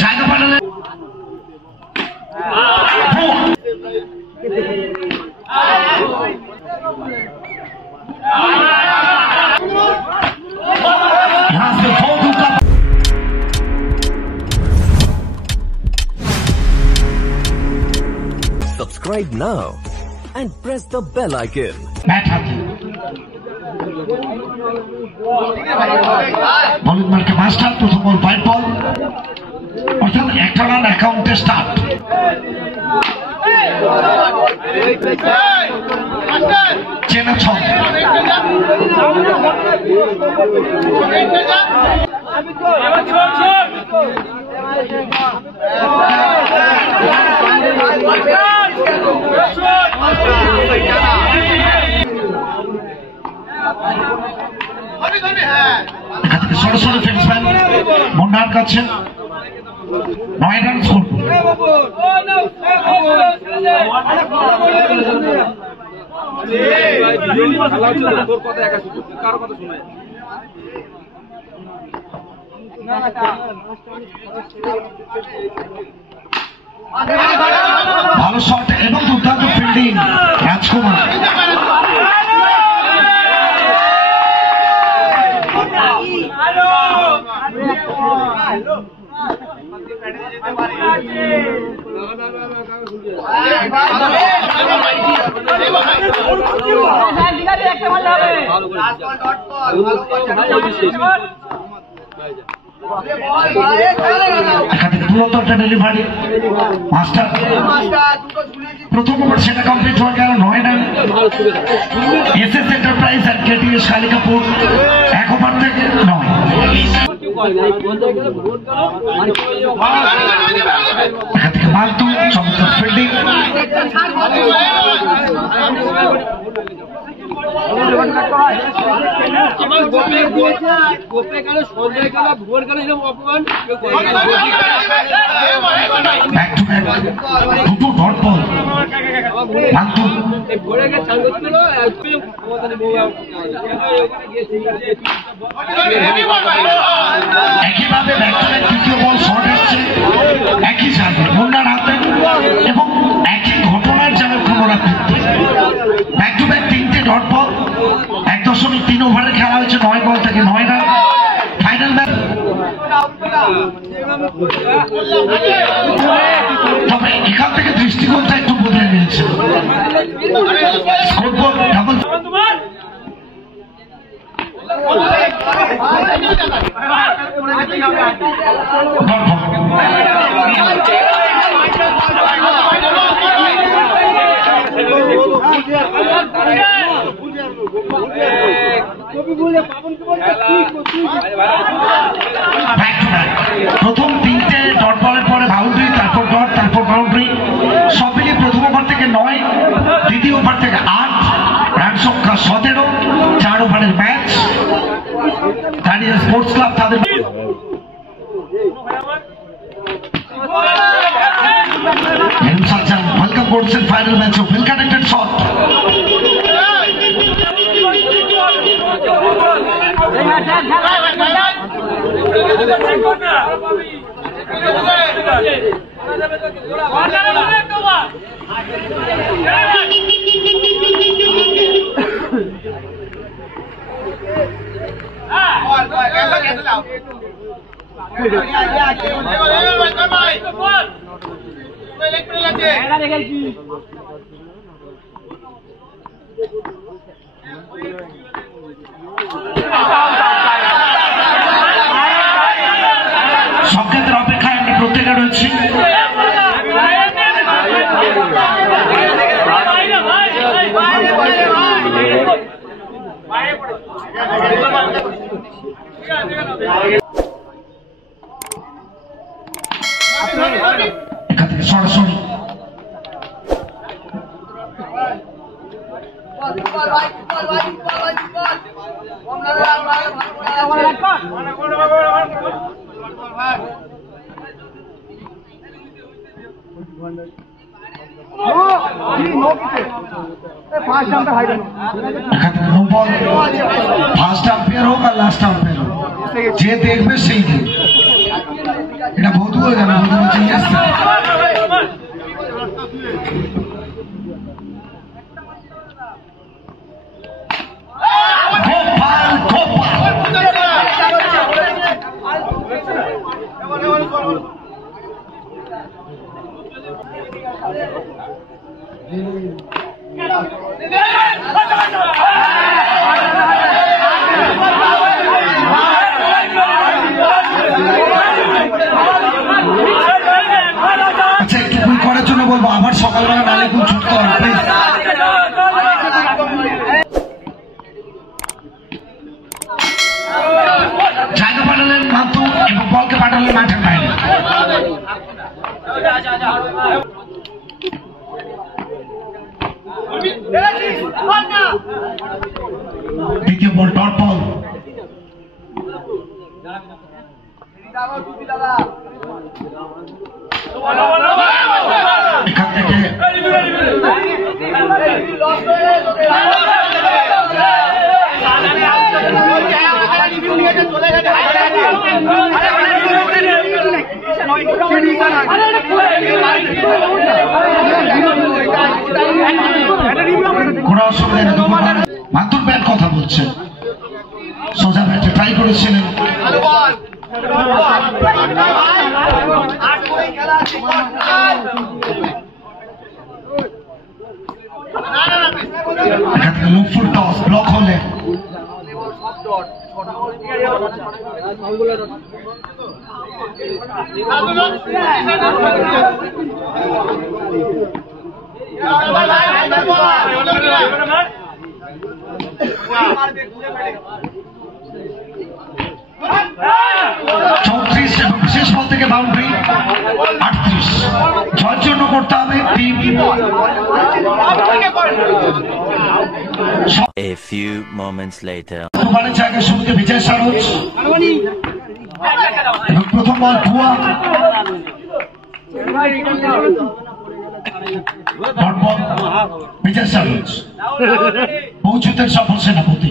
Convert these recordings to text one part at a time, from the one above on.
জায়গা পাঠালে Subscribe now and press the bell icon. Bollywood মার্কে মাস্টার প্রথম বল হোয়াইট বল অর্থাৎ একটা রান অ্যাকাউন্টে স্টার্ট। চেনা ছক সরাসরি ফেন্সম্যান মুন্নার কাছে 9 রান স্কোর। ভালো শট এবং দুর্দান্ত ফিল্ডিং রাজকুমার। ডেলিভারি মাস্টার প্রথম ওভার সেটা কমপ্লিট হয়ে গেল 9 রান। এসএস এন্টারপ্রাইজ আর কেটিএস কালিকাপুর 1 ওভার থেকে 9। এখান থেকে মালতু চমৎকার ফিল্ডিং। দুটো ডট বল মালতু একইভাবে তৃতীয় বল শর্ট আসছে একই সাথে মুন্নার হাতে এবং একই ঘটনার যারা পুনরাবৃত্তি। ব্যাক টু ব্যাক 3টে ডট বল 1.3 ওভারে খেলা হয়েছে 9 বল থেকে 9 রান। ফাইনাল ম্যাচ তবে এখান থেকে দৃষ্টিকোণটা একটু বদলে নিয়েছে। স্কোরবোর্ড ডাবল প্রথম 3টে ডট বলের পরে বাউন্ডারি, তারপর ডট, তারপর বাউন্ডারি, সব মিলিয়ে প্রথম ওভার থেকে 9, দ্বিতীয় ওভার থেকে 8, রান সংখ্যা 17। 4 ওভারের ম্যাচ। দাঁড়িয়ে স্পোর্টস ক্লাব তাদের ওয়েলকাম করছেন final match of well connected shot. সংকেতের অপেক্ষায় আমরা প্রত্যেকে রয়েছি। এখান থেকে সরাসরি নো বল, ফার্স্ট আম্পায়ার হোক আর লাস্ট আম্পায়ার হোক, যে দেখবে সেই দেখবে। এটা বধু হয়ে গেল, বধু বলছে গোপাল গোপাল আচ্ছা, একটু কুই করার জন্য বলবো, আবার সকালবেলা নালে কুই ছুটতে হবে প্লিজ। জায়গা পাঠালেন মাত্র এবং বলকে পাঠালেন মাঠের বাইরে। দ্বিতীয় বল ডট বল, এখান থেকে কোনো অসুবিধা নেই। মাতুর ব্যাট কথা বলছে, সোজা ব্যাটে ট্রাই করেছিলেন, এখান থেকে লুফুল টস ব্লক হলে চৌত্রিশ এবং শেষ বল থেকে বাউন্ডারি 38। জয়ের জন্য করতে হবে team. A few moments later. প্রথমবারের জায়গায় শুরুতে বিজয় সারোজ এবং প্রথম বল ভুয়া, ডট বল বিজয় সারোজ, পৌঁছতেন সফল সেনাপতি।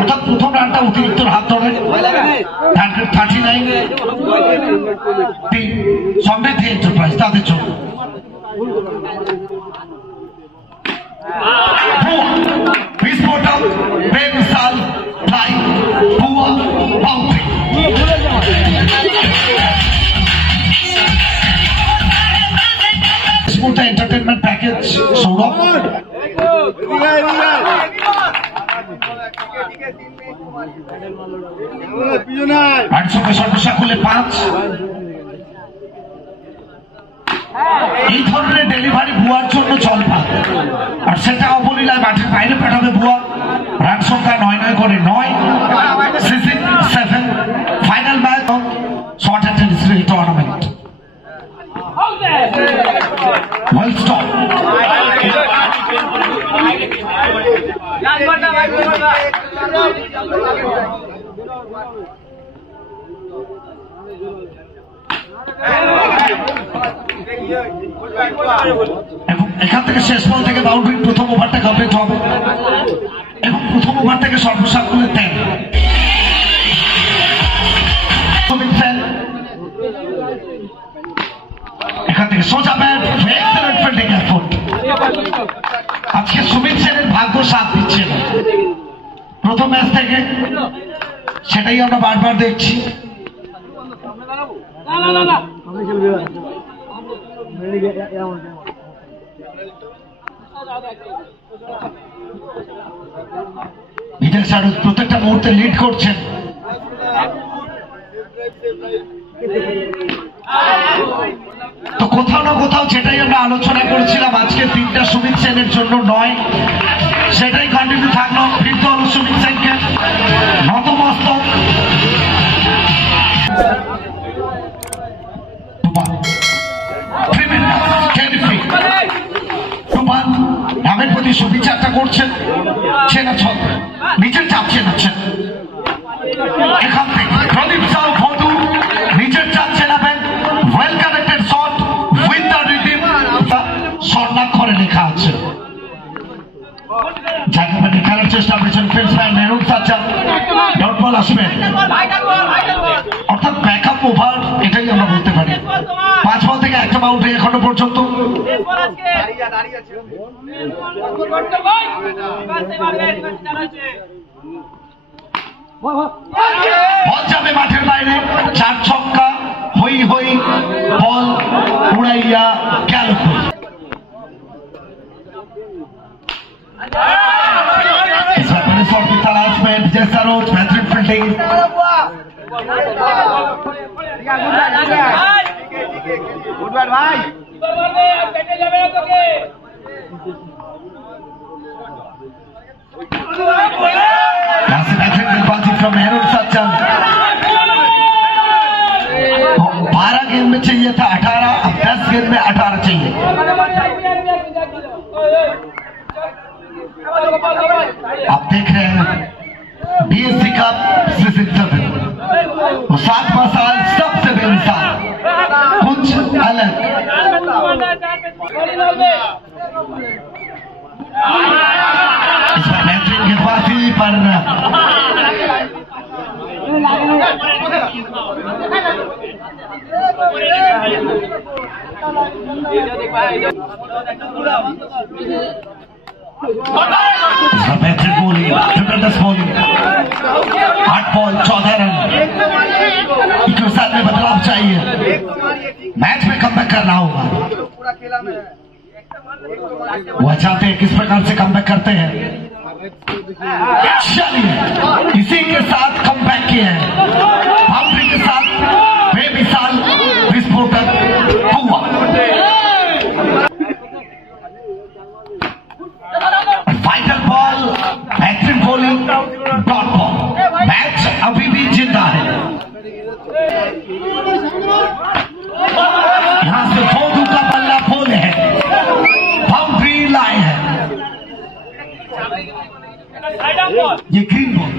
অর্থাৎ প্রথম রানটা অতিরিক্ত হাত ধরে 39 সমৃদ্ধি এন্টারপ্রাইজ তাদের জন্য। বিস্ফোরক বেমিসাল ফ্লাই ভুয়া বাউন্ডারি। এন্টারটেনমেন্ট প্যাকেজ সৌরভ সর্বসাকুল্যে 5। এই ধরনের ডেলিভারি বুয়ার জন্য জলপান, আর সেটা অবলীলায় মাঠের বাইরে পাঠাবে বুয়া। রান সংখ্যা 9 করে 9, 7 final match short and tournament. Well stopped. এবং এখান থেকে শেষ বল থেকে বাউন্ডারি প্রথম ওভারটা কমপ্লিট হবে এবং প্রথম ওভার থেকে সর্বসাকুল্যে 10। এখান থেকে সোজা ব্যাট, এক্সেলেন্ট ফিল্ডিং এফোর্ট। আজকে সুমিত সেনের ভাগ্য সাথ দিচ্ছে না প্রথম ম্যাচ থেকে, সেটাই আমরা বারবার দেখছি। বিজয় সারোজ প্রত্যেকটা মুহূর্তে লিড করছেন। তো কোথাও না কোথাও যেটাই আমরা আলোচনা করেছিলাম আজকে 3টা সুমিত সেনের জন্য নয়, সেটাই কন্টিনিউ থাকলো। ফিরতে হলো সুমিত সেনকে নতমস্তক। নামের প্রতি সুবিচারটা করছেন, চেনা ছক নিজের চাপ চেনাচ্ছেন। এখান থেকে প্রদীপ সাউ ফটু নিজের চাপ চেনাবেন। ওয়েল কানেক্টেড শট, চেষ্টা করেছেন ফিল্ডম্যান মেহরুন সাজ্জাদ। ডট বল আসবে, অর্থাৎ ব্যাকআপ ওভার এটাই আমরা বলতে পারি। 5 বল থেকে একটা বাউন্ডারি এখনো পর্যন্ত। বল যাবে মাঠের বাইরে, 4 ছক্কা, হই হই বল উড়াইয়া গেল। इस बार बड़े शॉट की तलाश में जैसा रोज बेहतरीन फील्डिंग। यहाँ से बेहतरीन गेंदबाजी फ्रॉम मेहरुन साज्जाद। 12 गेंद में चाहिए था 18, अब 10 गेंद में 18 चाहिए। आप देख रहे हैं BSC का सीजन 7, वो 7वां साल सबसे बेमिसाल, कुछ अलग। इस पर बेहतरीन गेंदबाजी पर बेहतरीन बॉलिंग, जबरदस्त बॉलिंग। 8 ball 14 run. इनके साथ में बदलाव चाहिए, मैच में कमबैक करना होगा। वह चाहते हैं किस प्रकार से कमबैक करते हैं। चलिए इसी के साथ कमबैक किए हैं, बाउंड्री के साथ बेमिसाल विस्फोटक हुआ। फाइनल बॉल, बेहतरीन बॉलिंग, डॉट बॉल। मैच अभी भी जिंदा है। यहां से फोदू का बल्ला बोले है, बाउंड्री लाए है। ये ग्रीन बॉल।